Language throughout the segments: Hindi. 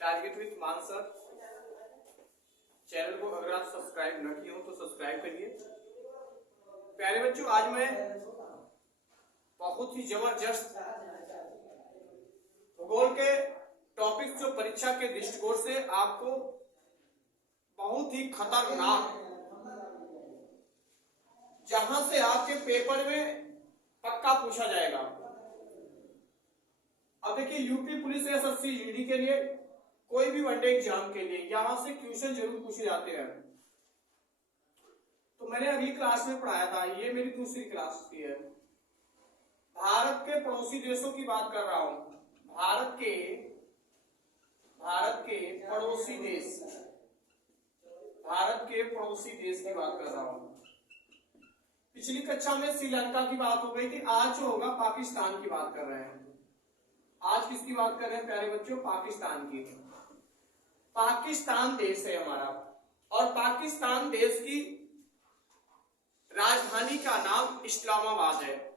टारगेट विथ मान सर। चैनल को अगर आप सब्सक्राइब न किए हो तो सब्सक्राइब करिए। प्यारे बच्चों, आज मैं बहुत ही जबरदस्त भूगोल के टॉपिक जो परीक्षा के दृष्टिकोण से आपको बहुत ही खतरनाक, जहां से आपके पेपर में पक्का पूछा जाएगा। अब देखिए, यूपी पुलिस एसएससी जीडी के लिए, कोई भी वनडे एग्जाम के लिए यहां से क्वेश्चन जरूर पूछे जाते हैं। तो मैंने अगली क्लास में पढ़ाया था, ये मेरी दूसरी क्लास की है। भारत के पड़ोसी देशों की बात कर रहा हूं। भारत के पड़ोसी देश, भारत के पड़ोसी देश की बात कर रहा हूं। पिछली कक्षा में श्रीलंका की बात हो गई थी, आज जो होगा पाकिस्तान की बात कर रहे हैं। आज किसकी बात कर रहे हैं प्यारे बच्चों? पाकिस्तान की। पाकिस्तान देश है हमारा, और पाकिस्तान देश की राजधानी का नाम इस्लामाबाद है।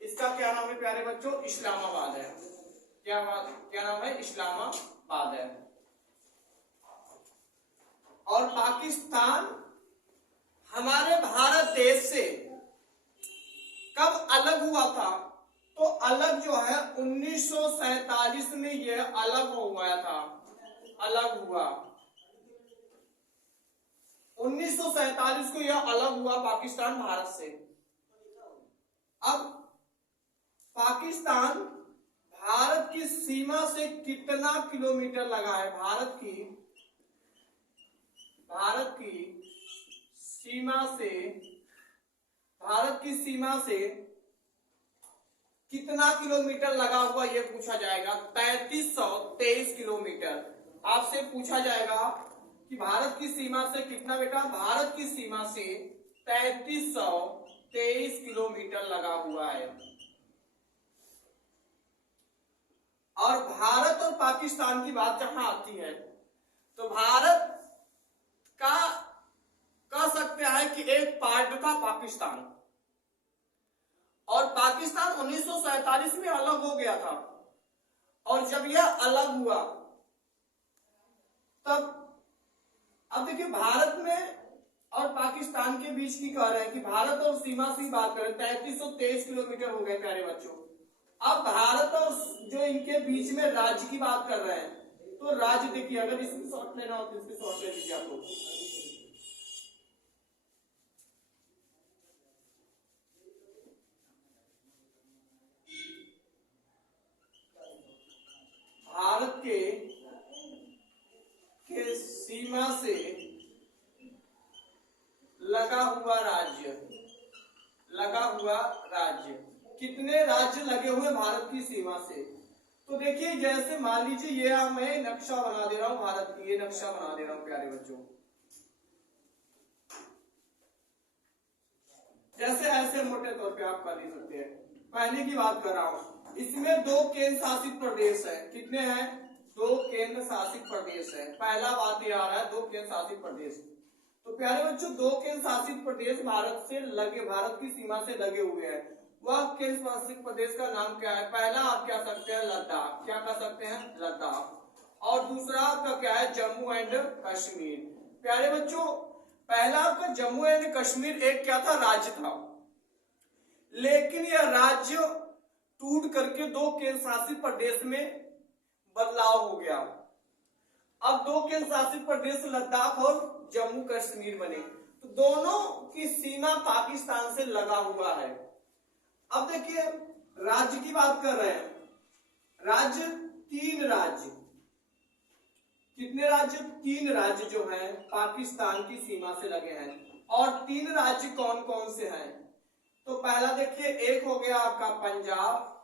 इसका क्या नाम है प्यारे बच्चों? इस्लामाबाद है। क्या नाम है? इस्लामाबाद है। और पाकिस्तान हमारे भारत देश से कब अलग हुआ था? तो अलग जो है 1947 में यह अलग हो गया था। अलग हुआ 1947 को यह अलग हुआ पाकिस्तान भारत से। अब पाकिस्तान भारत की सीमा से कितना किलोमीटर लगा है? भारत की सीमा से कितना किलोमीटर लगा हुआ यह पूछा जाएगा। 3323 किलोमीटर आपसे पूछा जाएगा कि भारत की सीमा से कितना बेटा? भारत की सीमा से 3323 किलोमीटर लगा हुआ है। और भारत और पाकिस्तान की बात जहां आती है तो भारत का कह सकते हैं कि एक पार्ट था पाकिस्तान, और पाकिस्तान 1947 में अलग हो गया था। और जब यह अलग हुआ तब, अब देखिए, भारत में और पाकिस्तान के बीच की कह रहे हैं कि भारत और सीमा से बात करें 3323 किलोमीटर हो गए प्यारे बच्चों। अब भारत और जो इनके बीच में राज्य की बात कर रहे हैं, तो राज्य देखिए, अगर इसकी शॉर्ट लेना हो तो इसकी शॉर्ट ले लीजिए आप लोग। भारत के सीमा से लगा हुआ राज्य, कितने राज्य लगे हुए भारत की सीमा से? तो देखिए, जैसे मान लीजिए ये मैं नक्शा बना दे रहा हूं भारत की, ये नक्शा बना दे रहा हूं प्यारे बच्चों। जैसे ऐसे मोटे तौर पे आप कर सकते हैं। पहले की बात कर रहा हूं, इसमें 2 केंद्र शासित प्रदेश है। कितने हैं? 2 केंद्र शासित प्रदेश है। पहला बात ये आ रहा है 2 केंद्र शासित प्रदेश। तो प्यारे बच्चों, 2 केंद्र शासित प्रदेश भारत की सीमा से लगे हुए हैं। वह केंद्र शासित प्रदेश का नाम क्या है? पहला आप क्या सकते हैं? लद्दाख। क्या कह सकते हैं? लद्दाख। और दूसरा आपका क्या है? जम्मू एंड कश्मीर। प्यारे बच्चों, पहला आपका जम्मू एंड कश्मीर एक क्या था? राज्य था। लेकिन यह राज्य टूट करके 2 केंद्र शासित प्रदेश में बदलाव हो गया। अब 2 केंद्र शासित प्रदेश लद्दाख और जम्मू कश्मीर बने। तो दोनों की सीमा पाकिस्तान से लगा हुआ है। अब देखिए, राज्य की बात कर रहे हैं। राज्य 3 राज्य, कितने राज्य? 3 राज्य जो हैं पाकिस्तान की सीमा से लगे हैं। और 3 राज्य कौन कौन से हैं? तो पहला देखिए, एक हो गया आपका पंजाब,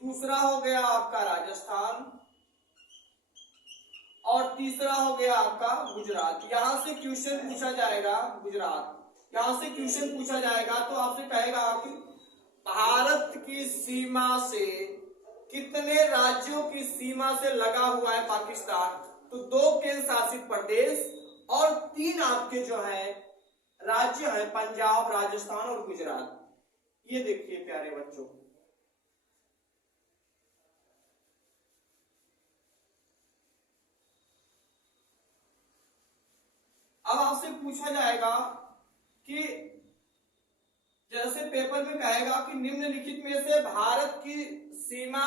दूसरा हो गया आपका राजस्थान, और तीसरा हो गया आपका गुजरात। यहां से क्वेश्चन पूछा जाएगा, गुजरात, यहां से क्वेश्चन पूछा जाएगा तो आपसे कहेगा कि भारत की सीमा से कितने राज्यों की सीमा से लगा हुआ है पाकिस्तान? तो 2 केंद्र शासित प्रदेश और 3 आपके जो है राज्य है, पंजाब, राजस्थान और गुजरात। ये देखिए प्यारे बच्चों, आपसे पूछा जाएगा कि जैसे पेपर में कहेगा कि निम्नलिखित में से भारत की सीमा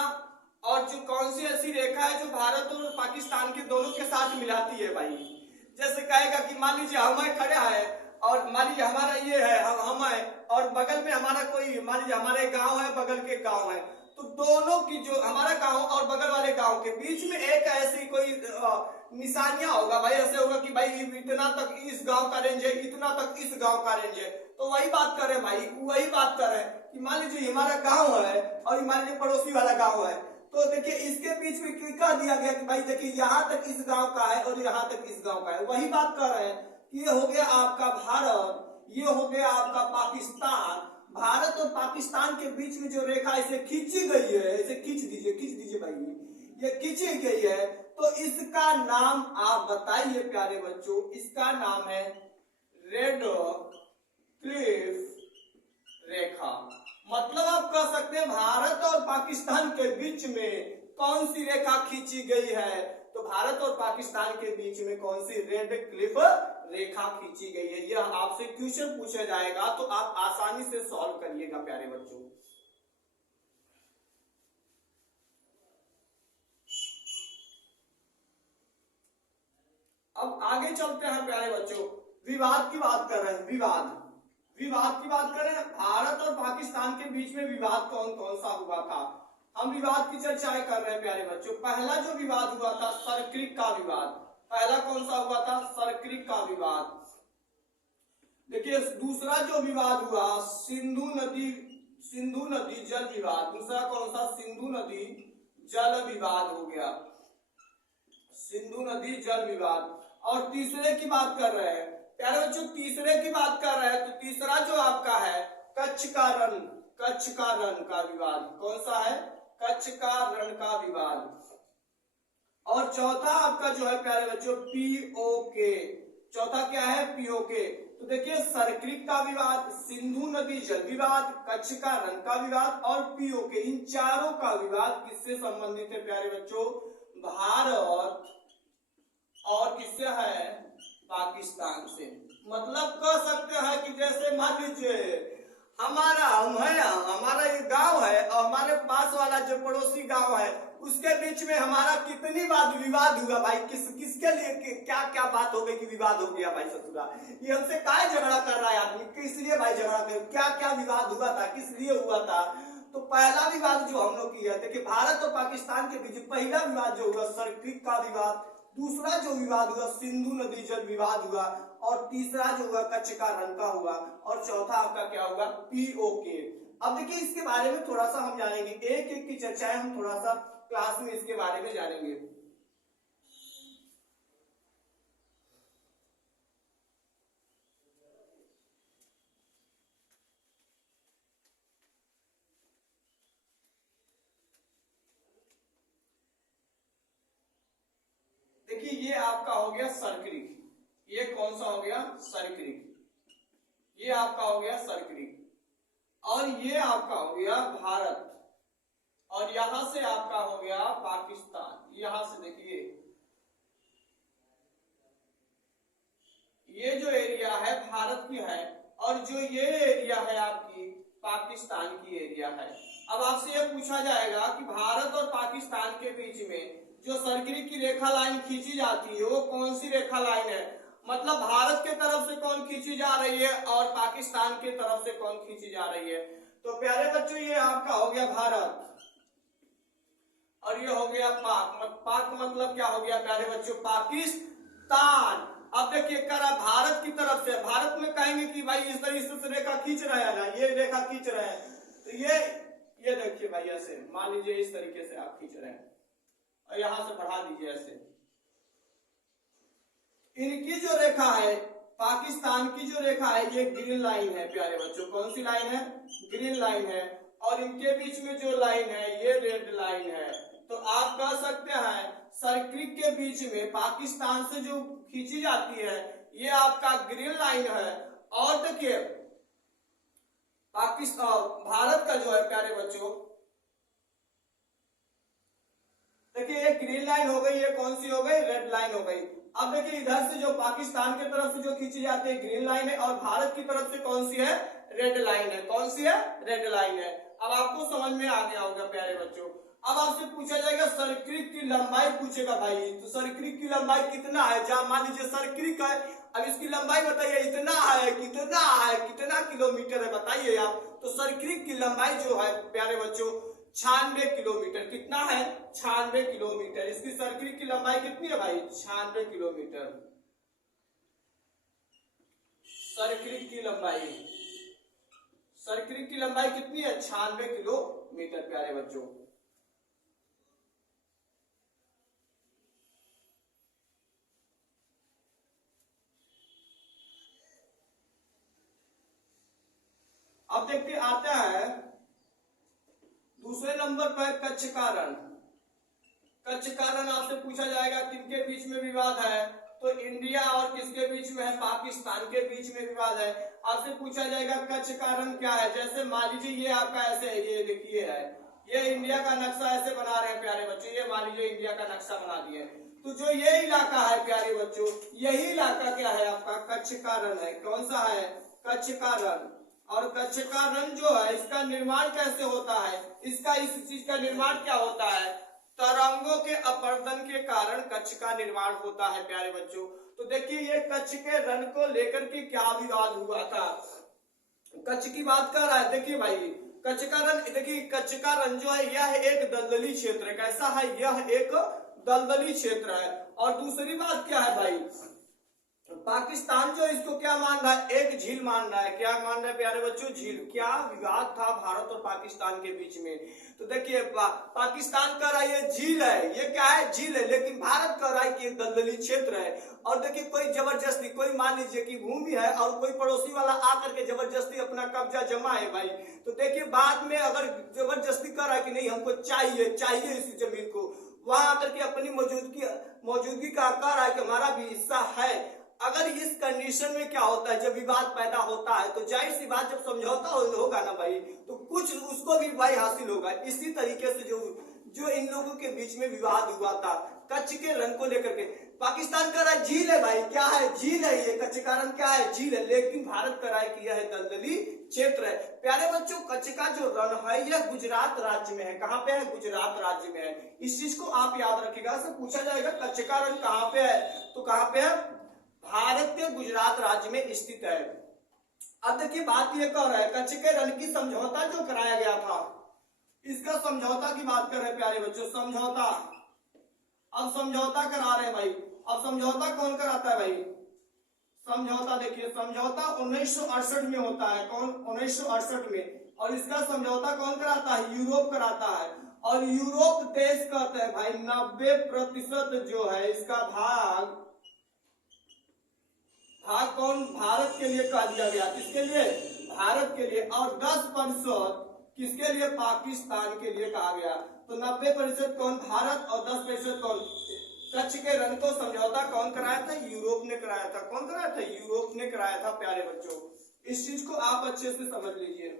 और जो कौन सी ऐसी रेखा है जो भारत और पाकिस्तान के दोनों के साथ मिलाती है भाई। जैसे कहेगा कि मान लीजिए हम खड़ा है और मान लीजिए हमारा ये है, हम है और बगल में हमारा कोई, मान लीजिए हमारे गांव है, बगल के गांव है, तो दोनों की जो हमारा गांव और बगल वाले गांव के बीच में एक ऐसी कोई निशानियां होगा भाई। ऐसे होगा कि भाई इतना तक इस गांव का रेंज है, इतना तक इस गांव का रेंज है। तो वही बात करें भाई, वही बात करें कि मान लीजिए हमारा गांव है और मान लीजिए पड़ोसी वाला गांव है, तो देखिए इसके बीच में क्या दिया गया कि भाई देखिए यहाँ तक इस गांव का है और यहाँ तक इस गांव का है। वही बात कर रहे हैं कि ये हो गया आपका भारत, ये हो गया आपका पाकिस्तान। भारत और पाकिस्तान के बीच में जो रेखा इसे खींची गई है, इसे खींच दीजिए भाई, ये खींची गई है, तो इसका नाम आप बताइए प्यारे बच्चों। इसका नाम है रेड क्लिफ रेखा। मतलब आप कह सकते हैं भारत और पाकिस्तान के बीच में कौन सी रेखा खींची गई है, तो भारत और पाकिस्तान के बीच में कौन सी रेड क्लिफ रेखा खींची गई है। यह आपसे क्वेश्चन पूछा जाएगा तो आप आसानी से सॉल्व करिएगा प्यारे बच्चों। अब आगे चलते हैं प्यारे बच्चों, विवाद की बात कर रहे हैं। विवाद की बात करें, भारत और पाकिस्तान के बीच में विवाद कौन कौन सा हुआ था, हम विवाद की चर्चाएं कर रहे हैं प्यारे बच्चों। पहला जो विवाद हुआ था सरक्रिक का विवाद। पहला कौन सा हुआ था? सरक्रिक का विवाद। देखिए दूसरा जो विवाद हुआ सिंधु नदी जल विवाद। दूसरा कौन सा? सिंधु नदी जल विवाद हो गया, सिंधु नदी जल विवाद। और तीसरे की बात कर रहे हैं प्यारे बच्चों, तीसरे की बात कर रहे हैं तो तीसरा जो आपका है कच्छ का रण का विवाद। कौन सा है? कच्छ का रण का विवाद। और चौथा आपका जो है प्यारे बच्चों पीओके। चौथा क्या है? पीओके। तो देखिए सरक्रिक का विवाद, सिंधु नदी जल विवाद, कच्छ का रण का विवाद और पीओके, इन चारों का विवाद किससे संबंधित है प्यारे बच्चों? भारत और किससे है? पाकिस्तान से। मतलब कह सकते हैं कि जैसे मान लीजिए हमारा ये गांव है और हमारे पास वाला जो पड़ोसी गांव है उसके बीच में हमारा कितनी बार विवाद हुआ भाई, किसके लिए क्या क्या बात हो गई कि विवाद हो गया भाई ससुरा। ये हमसे काय झगड़ा कर रहा है आदमी, किस लिए भाई झगड़ा कर, क्या क्या विवाद हुआ था, किस लिए हुआ था? तो पहला विवाद जो हम लोग किया, देखिए भारत और पाकिस्तान के बीच पहला विवाद जो हुआ सरक्रिक का विवाद, दूसरा जो विवाद हुआ सिंधु नदी जल विवाद हुआ और तीसरा जो हुआ कच्छ का रण का हुआ और चौथा आपका क्या हुआ? पीओके। अब देखिए इसके बारे में थोड़ा सा हम जानेंगे, एक एक की चर्चाएं हम थोड़ा सा क्लास में इसके बारे में जानेंगे। देखिए ये आपका हो गया सरक्रिक, ये कौन सा हो गया? सरक्रिक। ये आपका हो गया सरक्रिक और ये आपका हो गया भारत और यहां से आपका हो गया पाकिस्तान। यहां से देखिए ये जो एरिया है भारत की है और जो ये एरिया है आपकी पाकिस्तान की एरिया है। अब आपसे ये पूछा जाएगा कि भारत और पाकिस्तान के बीच में जो सरक्रिक की रेखा लाइन खींची जाती है वो कौन सी रेखा लाइन है? मतलब भारत के तरफ से कौन खींची जा रही है और पाकिस्तान के तरफ से कौन खींची जा रही है? तो प्यारे बच्चों ये आपका हो गया भारत और ये हो गया पाक मतलब क्या हो गया प्यारे बच्चों? पाकिस्तान। अब देखिए करा भारत की तरफ से, भारत में कहेंगे कि भाई इस तरीके से रेखा खींच रहे हैं ना, ये रेखा खींच रहे हैं, तो ये देखिए भाई ऐसे मान लीजिए इस तरीके से आप खींच रहे हैं और यहां से बढ़ा दीजिए ऐसे। इनकी जो रेखा है पाकिस्तान की जो रेखा है ये ग्रीन लाइन है प्यारे बच्चों। कौन सी लाइन है? ग्रीन लाइन है। और इनके बीच में जो लाइन है ये रेड लाइन है। तो आप कह सकते हैं सर्किट के बीच में पाकिस्तान से जो खींची जाती है ये आपका ग्रीन लाइन है। और देखिए पाकिस्तान भारत का जो है प्यारे बच्चों, देखिए ये ग्रीन लाइन हो गई, ये कौन सी हो गई? रेड लाइन हो गई। अब देखिए इधर से जो पाकिस्तान की तरफ से जो खींची जाती है ग्रीन लाइन है, और भारत की तरफ से कौन सी है, रेड लाइन है। कौन सी है, रेड लाइन है। अब आपको समझ में आ गया होगा प्यारे बच्चों। अब आपसे पूछा जाएगा सर्किट की लंबाई पूछेगा भाई, तो सर्किट की लंबाई कितना है, जहां मान लीजिए सर्किट है, अब इसकी लंबाई बताइए, इतना है, कितना है, कितना किलोमीटर है बताइए आप। तो सर्किट की लंबाई जो है प्यारे बच्चों 96 किलोमीटर। कितना है, 96 किलोमीटर। इसकी सर्किट की लंबाई कितनी है भाई, 96 किलोमीटर। सर्किट की लंबाई, सर्किट की लंबाई कितनी है, 96 किलोमीटर प्यारे बच्चों। अब देखते आता है दूसरे नंबर पर कच्छ का रण। कच्छ का रण आपसे पूछा जाएगा किनके बीच में विवाद है, तो इंडिया और किसके बीच में है, पाकिस्तान के बीच में विवाद है। आपसे पूछा जाएगा कच्छ का रण क्या है, जैसे मान लीजिए ये आपका ऐसे है, ये देखिए है, ये इंडिया का नक्शा ऐसे बना रहे हैं प्यारे बच्चों, ये मान लीजिए इंडिया का नक्शा बना दिए। तो जो ये इलाका है प्यारे बच्चों, यही इलाका क्या है आपका, कच्छ का रण है। कौन सा है, कच्छ का रण। और कच्छ का रण जो है इसका निर्माण कैसे होता है, इसका इस चीज का निर्माण क्या होता है, तरंगों के अपवर्तन के कारण कच्छ का निर्माण होता है प्यारे बच्चों। तो देखिए ये कच्छ के रण को लेकर के क्या विवाद हुआ था, कच्छ की बात कर रहा है। देखिए भाई कच्छ का रण, देखिए कच्छ का रण जो है यह एक दलदली क्षेत्र है। कैसा है, यह एक दलदली क्षेत्र है। और दूसरी बात क्या है भाई, पाकिस्तान जो इसको क्या मान रहा है, एक झील मान रहा है। क्या मान रहा है प्यारे बच्चों, झील। क्या विवाद था भारत और पाकिस्तान के बीच में, तो देखिए पाकिस्तान कह रहा है ये झील है, ये क्या है, झील है, लेकिन भारत कह रहा है कि दलदली क्षेत्र है। और देखिए कोई जबरदस्ती, कोई मान लीजिए कि भूमि है और कोई पड़ोसी वाला आकर के जबरदस्ती अपना कब्जा जमा है भाई, तो देखिए बाद में अगर जबरदस्ती कर रहा है कि नहीं हमको चाहिए, चाहिए इस जमीन को, वहां आकर के अपनी मौजूदगी का कह रहा है कि हमारा भी हिस्सा है। अगर इस कंडीशन में क्या होता है, जब विवाद पैदा होता है तो जाहिर सी बात, जब समझौता होगा ना भाई, तो कुछ उसको भी भाई हासिल होगा। इसी तरीके से जो इन लोगों के बीच में विवाद हुआ था कच्छ के रण को लेकर के, पाकिस्तान कह रहा है झील है भाई, क्या है, झील है, ये कच्छ का रण क्या है, झील है, लेकिन भारत कह रहा है कि यह दलदली क्षेत्र है। प्यारे बच्चों कच्छ का जो रण है यह गुजरात राज्य में है। कहाँ पे है, गुजरात राज्य में है। इस चीज को आप याद रखिएगा, पूछा जाएगा कच्छ का रण कहाँ पे है, तो कहाँ पे है, भारत के गुजरात राज्य में स्थित है। अब देखिए बात ये कर रहा है कच्छ के रण की समझौता जो कराया गया था, इसका समझौता की बात कर रहे हैं प्यारे बच्चों, समझौता। अब समझौता करा रहे हैं भाई, अब समझौता कौन कराता है भाई, समझौता देखिए समझौता 1968 में होता है। कौन, 1968 में। और इसका समझौता कौन कराता है, यूरोप कराता है। और यूरोप देश कहते हैं भाई 90% जो है इसका भाग कौन, भारत के लिए कह दिया गया। किसके लिए, भारत के लिए। और 10% किसके लिए, पाकिस्तान के लिए कहा गया। तो 90% कौन, भारत, और 10% कौन। कच्छ के रण को समझौता कौन कराया था, यूरोप ने कराया था। कौन कराया था, यूरोप ने कराया था प्यारे बच्चों। इस चीज को आप अच्छे से समझ लीजिए।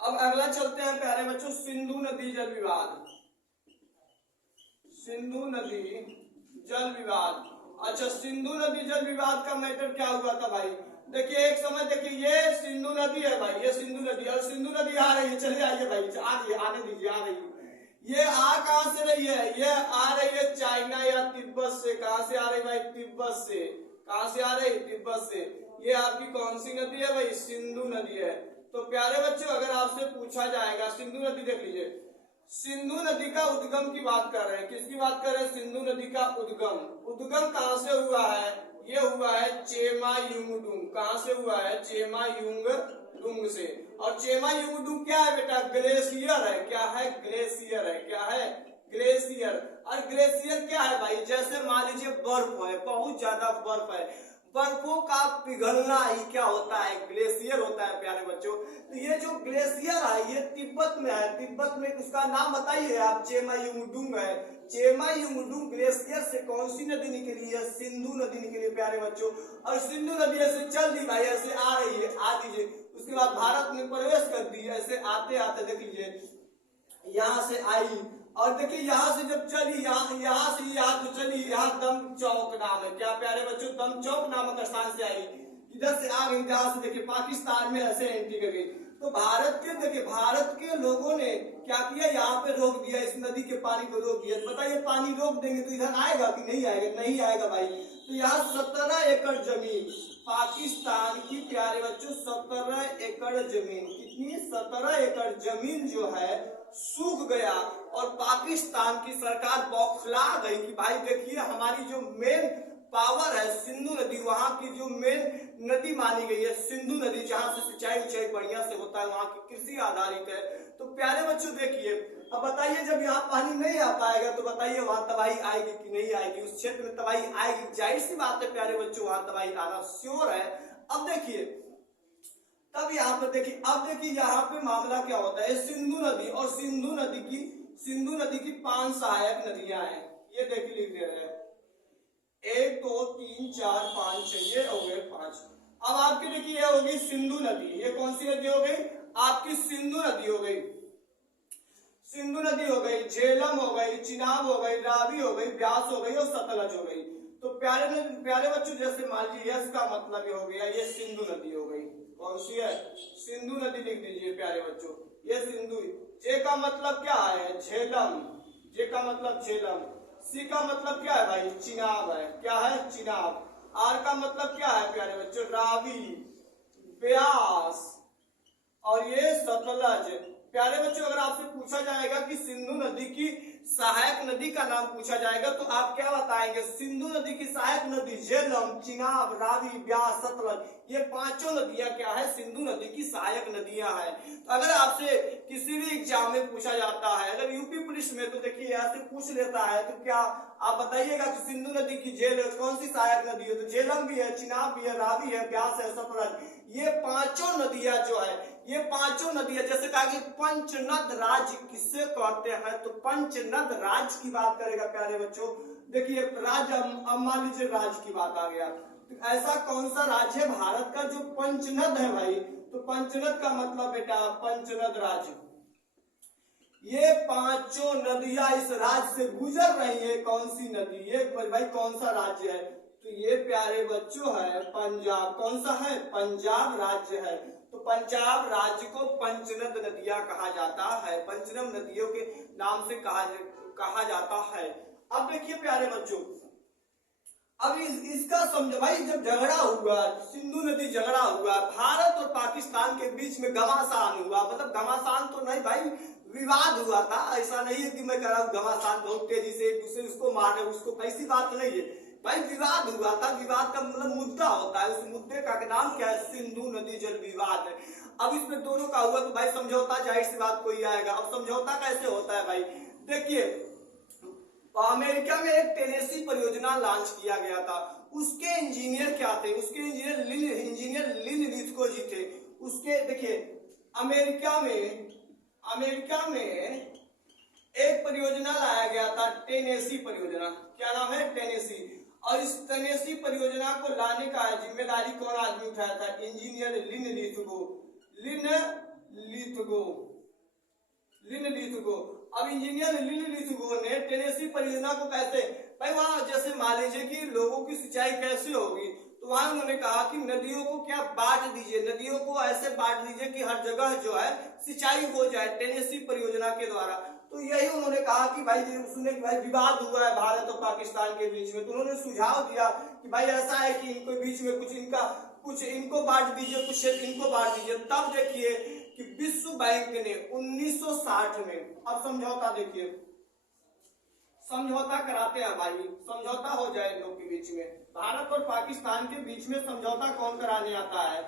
अब अगला चलते हैं प्यारे बच्चों, सिंधु नदी जल विवाद। सिंधु नदी जल विवाद। अच्छा सिंधु नदी जल विवाद का मैटर क्या हुआ था भाई, देखिए एक समय, देखिए ये सिंधु नदी है भाई, ये सिंधु नदी, और सिंधु नदी आ रही है, चलिए आइए भाई, आने दीजिए, आ रही है। ये आ कहां से रही है, ये आ रही है चाइना या तिब्बत से। कहां से आ रही भाई, तिब्बत से। कहां से आ रही, तिब्बत से। ये आपकी कौन सी नदी है भाई, सिंधु नदी है। तो प्यारे बच्चों अगर आपसे पूछा जाएगा, सिंधु नदी देख लीजिए, सिंधु नदी का उद्गम की बात कर रहे हैं। किसकी बात कर रहे हैं, सिंधु नदी का उद्गम। उद्गम कहां से हुआ है, ये हुआ है चेमायुंगडुंग। कहां से हुआ है, चेमायुंगडुंग से। और चेमायुंगडुंग क्या है बेटा, ग्लेशियर है। क्या है, ग्लेशियर है। क्या है, ग्लेशियर। और ग्लेशियर क्या है भाई, जैसे मान लीजिए बर्फ है, बहुत ज्यादा बर्फ है, बर्फों का पिघलना ही क्या होता है, ग्लेशियर होता है प्यारे बच्चों। तो ये जो ग्लेशियर है ये तिब्बत में है। तिब्बत में उसका नाम बताइए आप, चेमायुंगडुंग है। चेमायुंगडुंग ग्लेशियर से कौन सी नदी निकली है, सिंधु नदी निकली प्यारे बच्चों। और सिंधु नदी ऐसे चल दी भाई, ऐसे आ रही है, आ दीजिए, उसके बाद भारत में प्रवेश कर दी, ऐसे आते आते देख लीजिए यहाँ से आई, और देखिए यहाँ से जब चली, यहाँ से यहाँ तो चली, यहाँ दम चौक नाम है, क्या प्यारे बच्चों, दम चौक नामक स्थान से आई, इधर से आ गई, जहाँ से देखिए पाकिस्तान में ऐसे एंट्री कर गई। तो भारत के देखिए, भारत के लोगों ने क्या किया, यहाँ पे रोक दिया, इस नदी के पानी को रोक दिया। बताइए पानी रोक देंगे तो इधर आएगा कि नहीं आएगा, नहीं आएगा भाई। तो यहाँ 17 एकड़ जमीन पाकिस्तान की प्यारे बच्चों, 17 एकड़ जमीन, कितनी, 17 एकड़ जमीन जो है सूख गया, और पाकिस्तान की सरकार बौखला गई कि भाई देखिए हमारी जो मेन पावर है सिंधु नदी, वहां की जो मेन नदी मानी गई है सिंधु नदी, जहां से सिंचाई उचाई बढ़िया से होता है, वहां की कृषि आधारित है। तो प्यारे बच्चों देखिए, अब बताइए जब यहाँ पानी नहीं आ पाएगा तो बताइए वहां तबाही आएगी कि नहीं आएगी, उस क्षेत्र में तबाही आएगी, जाहिर सी बात है प्यारे बच्चों, वहां तबाही आना श्योर है। अब देखिए, तब यहाँ पर देखिए, अब देखिए यहाँ पे मामला क्या होता है, सिंधु नदी और सिंधु नदी की 5 सहायक नदियां हैं, ये देखिए लिख दे रहे हैं, 1 2 3 4 5 6, ये हो गए 5। अब आपकी देखिए ये होगी सिंधु नदी, ये कौन सी नदी हो गई, आपकी सिंधु नदी हो गई, सिंधु नदी हो गई, झेलम हो गई, चिनाब हो गई, रावी हो गई, ब्यास हो गई और सतलज हो गई। तो प्यारे बच्चों जैसे मान लीजिए इसका मतलब ये हो गया, ये सिंधु नदी हो गई, कौन सी है, सिंधु नदी लिख दीजिए प्यारे बच्चों, ये सिंधु। जे का मतलब क्या है, झेलम, जे का मतलब झेलम। सी का मतलब क्या है भाई, चिनाब है, क्या है, चिनाब। आर का मतलब क्या है प्यारे बच्चों, रावी, ब्यास और ये सतलज। प्यारे बच्चों अगर आपसे पूछा जाएगा कि सिंधु नदी की सहायक नदी का नाम पूछा जाएगा तो आप क्या बताएंगे, सिंधु नदी की सहायक नदी झेलम, चिनाब, रावी, ब्यास, सतलज, ये 5 नदियां क्या है, सिंधु नदी की सहायक नदियां हैं। तो अगर आपसे किसी भी एग्जाम में पूछा जाता है, अगर यूपी पुलिस में, तो देखिए यहाँ से पूछ लेता है, तो क्या आप बताइएगा कि सिंधु नदी की झेल कौन सी सहायक नदी है, तो झेलम भी है, चिनाब भी है, रावी है, ब्यास है, सतलज, ये 5 नदियां जो है, ये 5 नदियां, जैसे कहा कि पंचनद राज्य किससे कहते हैं, तो पंचनद राज्य की बात करेगा प्यारे बच्चों। देखिए राज्य, अब मान लीजिए राज्य की बात आ गया, तो ऐसा कौन सा राज्य है भारत का जो पंचनद है भाई, तो पंचनद का मतलब बेटा पंचनद राज्य, ये 5 नदियां इस राज्य से गुजर रही है, कौन सी नदी, ये भाई कौन सा राज्य है, तो ये प्यारे बच्चों है पंजाब, कौन सा है, पंजाब राज्य है। तो पंजाब राज्य को पंचनद नदियां कहा जाता है, पंचनद नदियों के नाम से कहा जाता है। अब देखिए प्यारे बच्चों, अब इसका समझो भाई, जब झगड़ा हुआ, सिंधु नदी झगड़ा हुआ, भारत और पाकिस्तान के बीच में घमासान हुआ, मतलब घमासान तो नहीं भाई, विवाद हुआ था, ऐसा नहीं है कि मैं कह रहा हूँ घमासान बहुत तेजी से एक दूसरे उसको मारे, उसको ऐसी बात नहीं है भाई, विवाद हुआ था, विवाद का मतलब मुद्दा होता है, उस मुद्दे का नाम क्या है, सिंधु नदी जल विवाद है। अब इसमें दोनों का हुआ तो भाई समझौता, जाहिर सी बात कोई आएगा। अब समझौता कैसे होता है भाई, देखिए अमेरिका में एक टेनेसी परियोजना लॉन्च किया गया था, उसके इंजीनियर क्या थे, उसके इंजीनियर लिन लिथको जी थे। उसके देखिए अमेरिका में एक परियोजना लाया गया था, टेनेसी परियोजना, क्या नाम है, टेनेसी। और इस टेनेसी परियोजना को लाने का जिम्मेदारी कौन आदमी उठाया था, इंजीनियर लिन लिथगो। अब इंजीनियर लिन लिथगो ने टेनेसी परियोजना को कैसे, भाई वहां जैसे मान लीजिए कि लोगों की सिंचाई कैसे होगी, तो वहां उन्होंने कहा कि नदियों को क्या बांट दीजिए, नदियों को ऐसे बांट दीजिए कि हर जगह जो है सिंचाई हो जाए टेनेसी परियोजना के द्वारा। तो यही उन्होंने कहा कि भाई सुने कि भाई विवाद हुआ है भारत और पाकिस्तान के बीच में, तो उन्होंने सुझाव दिया कि भाई ऐसा है कि इनको बीच में कुछ इनको बांट दीजिए, कुछ इनको बांट दीजिए। तब देखिए कि विश्व बैंक ने 1960 में, अब समझौता देखिए, समझौता कराते हैं भाई, समझौता हो जाए लोग के बीच में, भारत और पाकिस्तान के बीच में समझौता कौन कराने आता है,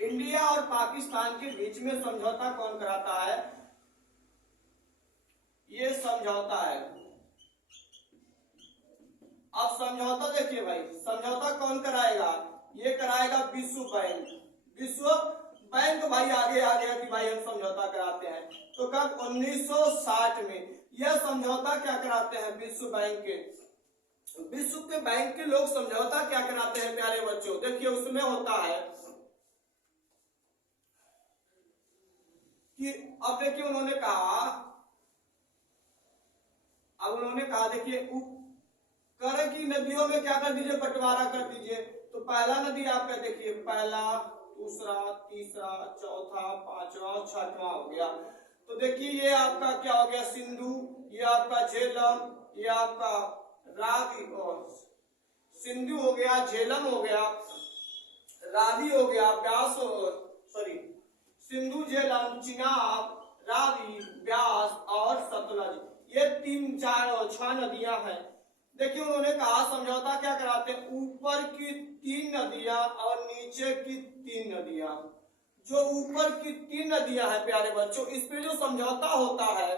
इंडिया और पाकिस्तान के बीच में समझौता कौन कराता है, ये समझौता है। अब समझौता देखिए भाई, समझौता कौन कराएगा, ये कराएगा विश्व बैंक। विश्व बैंक भाई आगे आ गया कि भाई हम समझौता कराते हैं। तो कब 1960 में यह समझौता क्या कराते हैं विश्व बैंक के, विश्व के बैंक के लोग समझौता क्या कराते हैं प्यारे बच्चों। देखिए उसमें होता है कि अब देखिए उन्होंने कहा देखिए कर की नदियों में क्या कर दीजिए, बंटवारा कर दीजिए। तो पहला नदी आपका देखिए पहला, दूसरा, तीसरा, चौथा, पांचवा और छठवां हो गया। तो देखिए ये आपका क्या हो गया, सिंधु, ये आपका झेलम, ये आपका रावी, और सिंधु हो गया, झेलम हो गया, रावी हो गया, व्यास, सॉरी सिंधु, झेलम, चिनाब, रावी, व्यास और सतलज, ये 3, 4 और 6 नदियां हैं। देखिए उन्होंने कहा समझौता क्या कराते हैं, ऊपर की 3 नदियां और नीचे की 3 नदियां। जो ऊपर की 3 नदियां हैं प्यारे बच्चों, इस पे जो समझौता होता है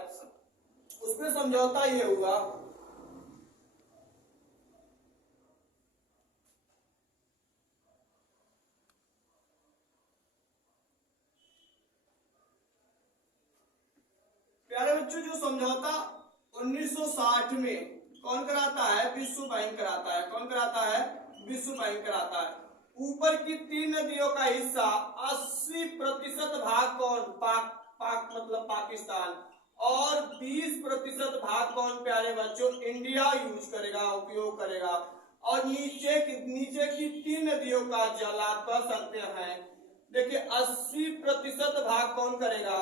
उसमें समझौता ये हुआ प्यारे बच्चों, जो समझौता 1960 में कौन कराता है, विश्व बैंक कराता है। कौन कराता है, विश्व बैंक कराता है। ऊपर की 3 नदियों का हिस्सा 80% भाग कौन, पाक मतलब पाकिस्तान, और 20% भाग कौन प्यारे बच्चों, इंडिया यूज करेगा, उपयोग करेगा। और नीचे की 3 नदियों का जल आप कह सकते हैं, देखिए 80% भाग कौन करेगा,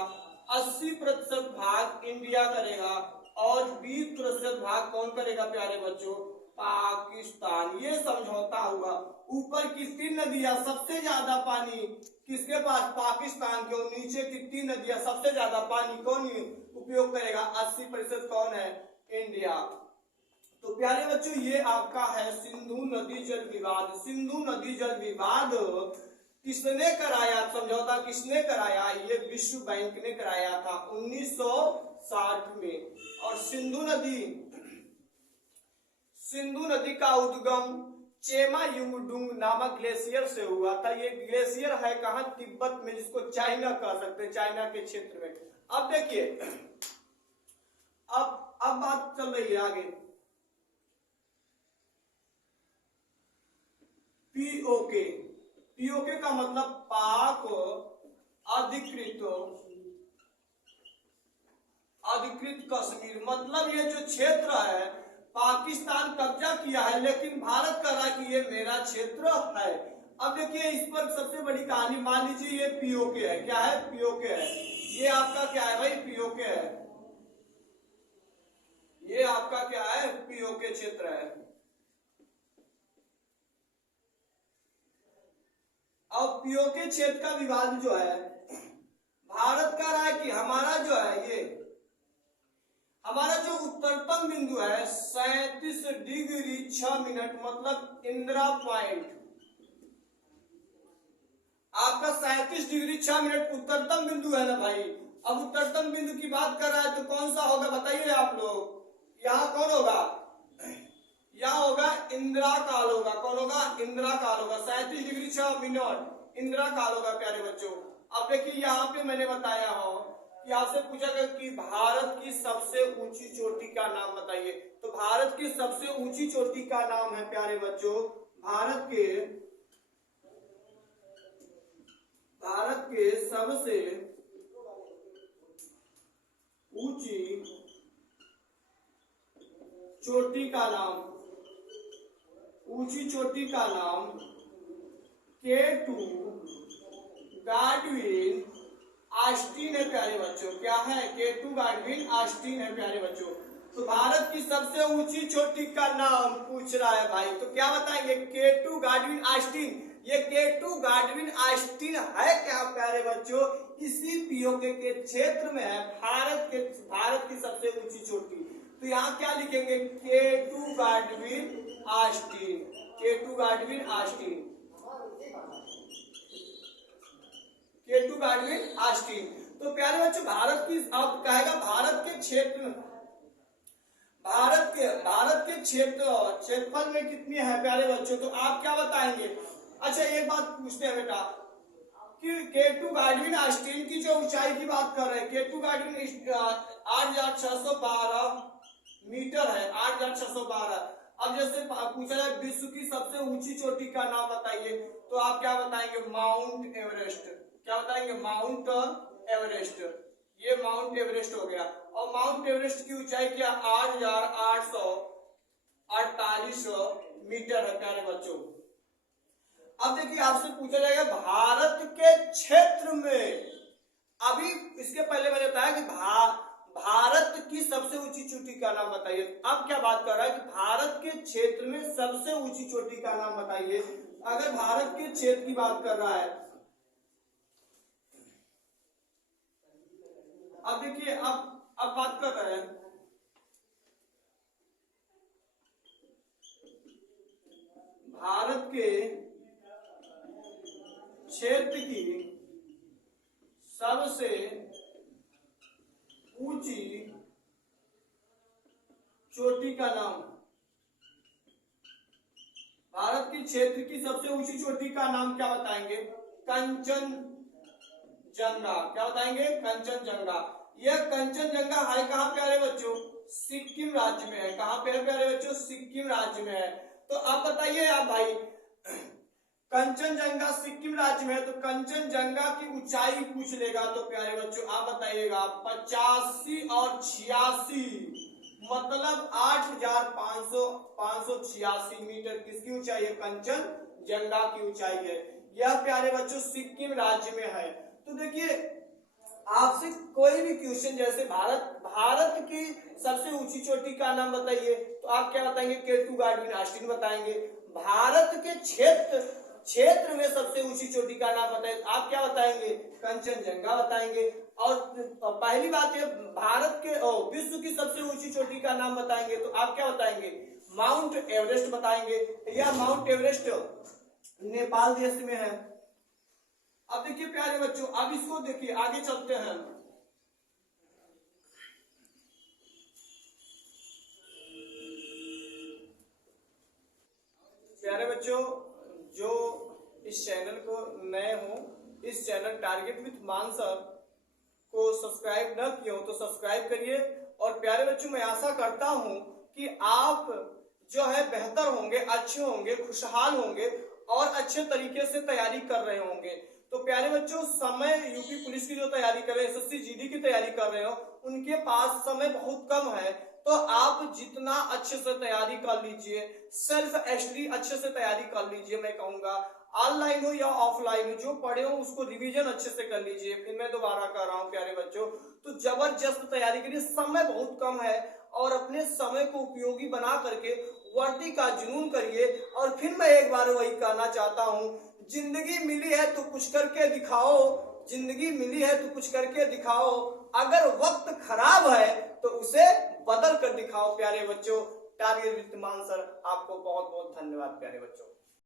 80% भाग इंडिया करेगा और 20% भाग कौन करेगा प्यारे बच्चों, पाकिस्तान। ये समझौता हुआ। ऊपर की 3 नदियां सबसे ज्यादा पानी किसके पास, पाकिस्तान के, और नीचे की 3 नदियां सबसे ज्यादा पानी कौन उपयोग करेगा, 80% कौन है, इंडिया। तो प्यारे बच्चों ये आपका है सिंधु नदी जल विवाद। सिंधु नदी जल विवाद किसने कराया, समझौता किसने कराया, ये विश्व बैंक ने कराया था 1960 में। और सिंधु नदी का उद्गम चेमा युंगडुंग नामक ग्लेशियर से हुआ था। ये ग्लेशियर है कहां, तिब्बत में, जिसको चाइना कह सकते हैं, चाइना के क्षेत्र में। अब देखिए अब बात चल रही है आगे, पीओके। पीओके का मतलब पाक अधिकृत कश्मीर, मतलब ये जो क्षेत्र है पाकिस्तान कब्जा किया है, लेकिन भारत कह रहा है कि ये मेरा क्षेत्र है। अब देखिए इस पर सबसे बड़ी कहानी, मान लीजिए ये पीओके है, क्या है, पीओके है। ये आपका क्या है भाई, पीओके है। ये आपका क्या है, पीओके क्षेत्र है। अब पीओके क्षेत्र का विवाद जो है, भारत कह रहा है कि हमारा जो है ये, हमारा जो उत्तरतम बिंदु है 37 डिग्री 6 मिनट, मतलब इंदिरा पॉइंट, आपका 37 डिग्री 6 मिनट उत्तरतम बिंदु है ना भाई। अब उत्तरतम बिंदु की बात कर रहा है तो कौन सा होगा बताइए आप लोग, यहाँ कौन होगा, यहाँ होगा इंदिरा काल होगा। कौन होगा, इंदिरा काल होगा। 37 डिग्री 6 मिनट इंदिरा काल होगा प्यारे बच्चों। अब देखिए यहाँ पे मैंने बताया हो कि आपसे पूछा गया कि भारत की सबसे ऊंची चोटी का नाम बताइए। तो भारत की सबसे ऊंची चोटी का नाम है प्यारे बच्चों, भारत के सबसे ऊंची चोटी का नाम, ऊंची चोटी का नाम K2 गाडविन आस्टीन है प्यारे बच्चों। क्या है, K2 गाडविन आस्टीन है प्यारे बच्चों। तो भारत की सबसे ऊंची चोटी का नाम पूछ रहा है भाई, तो क्या बताएंगे, K2 गाडविन आस्टीन। ये K2 गाडविन आस्टीन है क्या प्यारे बच्चों, इसी पीओके के क्षेत्र में है, भारत की सबसे ऊंची चोटी। तो यहाँ क्या लिखेंगे, K2 गाडविन Austin, K2 गाडविन Austin, K2 गाडविन Austin. तो प्यारे बच्चों भारत की, अब कहेगा भारत के क्षेत्र में, भारत के क्षेत्रफल में कितनी है प्यारे बच्चों, तो आप क्या बताएंगे, अच्छा एक बात पूछते हैं बेटा कि K2 गार्डविन आस्टीन की जो ऊंचाई की बात कर रहे हैं, K2 गार्डविन 8,612 मीटर है, 8,612। अब जैसे पूछा जाए विश्व की सबसे ऊंची चोटी का नाम बताइए, तो आप क्या बताएंगे? Mount Everest. क्या बताएंगे? Mount Everest. ये माउंट एवरेस्ट हो गया। और माउंट एवरेस्ट की ऊंचाई क्या? 8,848 मीटर है प्यारे बच्चों। अब देखिए आपसे पूछा जाएगा भारत के क्षेत्र में, अभी इसके पहले मैंने बताया कि भारत की सबसे ऊंची चोटी का नाम बताइए। अब क्या बात कर रहा है कि भारत के क्षेत्र में सबसे ऊंची चोटी का नाम बताइए। अगर भारत के क्षेत्र की बात कर रहा है, अब देखिए अब बात कर रहे हैं भारत के क्षेत्र की सबसे ऊंची चोटी का नाम, भारत के क्षेत्र की सबसे ऊंची चोटी का नाम क्या बताएंगे? कंचनजंगा। क्या बताएंगे? कंचनजंगा। यह कंचनजंगा है कहां प्यारे बच्चों? सिक्किम राज्य में है। कहां पे है प्यारे बच्चों? सिक्किम राज्य में है। तो अब बताइए आप भाई, कंचनजंगा सिक्किम राज्य में है, तो कंचनजंगा की ऊंचाई पूछ लेगा तो प्यारे बच्चों आप बताइएगा 85 और 86, मतलब 8,586 मीटर किसकी ऊंचाई है? कंचनजंगा की ऊंचाई है। यह प्यारे बच्चों सिक्किम राज्य में है। तो देखिए आपसे कोई भी क्वेश्चन जैसे भारत की सबसे ऊंची चोटी का नाम बताइए, तो आप क्या बताएंगे? K2 गार्डविन आस्टीन बताएंगे। भारत के क्षेत्र में सबसे ऊंची चोटी का नाम बताइए, आप क्या बताएंगे? कंचनजंगा बताएंगे। और पहली बात है भारत के विश्व की सबसे ऊंची चोटी का नाम बताएंगे, तो आप क्या बताएंगे? माउंट एवरेस्ट बताएंगे। यह माउंट एवरेस्ट नेपाल देश में है। अब देखिए प्यारे बच्चों, अब इसको देखिए आगे चलते हैं। प्यारे बच्चों जो इस चैनल को नए हो, इस चैनल टारगेट विद मान सर को सब्सक्राइब न किए हो तो सब्सक्राइब करिए। और प्यारे बच्चों मैं आशा करता हूं कि आप जो है बेहतर होंगे, अच्छे होंगे, खुशहाल होंगे और अच्छे तरीके से तैयारी कर रहे होंगे। तो प्यारे बच्चों समय यूपी पुलिस की जो तैयारी कर रहे हैं, एसएससी जीडी की तैयारी कर रहे हो, उनके पास समय बहुत कम है। तो आप जितना अच्छे से तैयारी कर लीजिए, सेल्फ स्टडी अच्छे से तैयारी कर लीजिए। मैं कहूंगा ऑनलाइन हो या ऑफलाइन हो, जो पढ़े हो उसको रिवीजन अच्छे से कर लीजिए। फिर मैं दोबारा कर रहा हूं प्यारे बच्चों, तो जबरदस्त तैयारी के लिए समय बहुत कम है और अपने समय को उपयोगी बना करके वर्दी का जुनून करिए। और फिर मैं एक बार वही कहना चाहता हूं, जिंदगी मिली है तो कुछ करके दिखाओ, जिंदगी मिली है तो कुछ करके दिखाओ। अगर वक्त खराब है तो उसे बदल कर दिखाओ। प्यारे बच्चों टारगेट विद मान सर आपको बहुत बहुत धन्यवाद प्यारे बच्चों।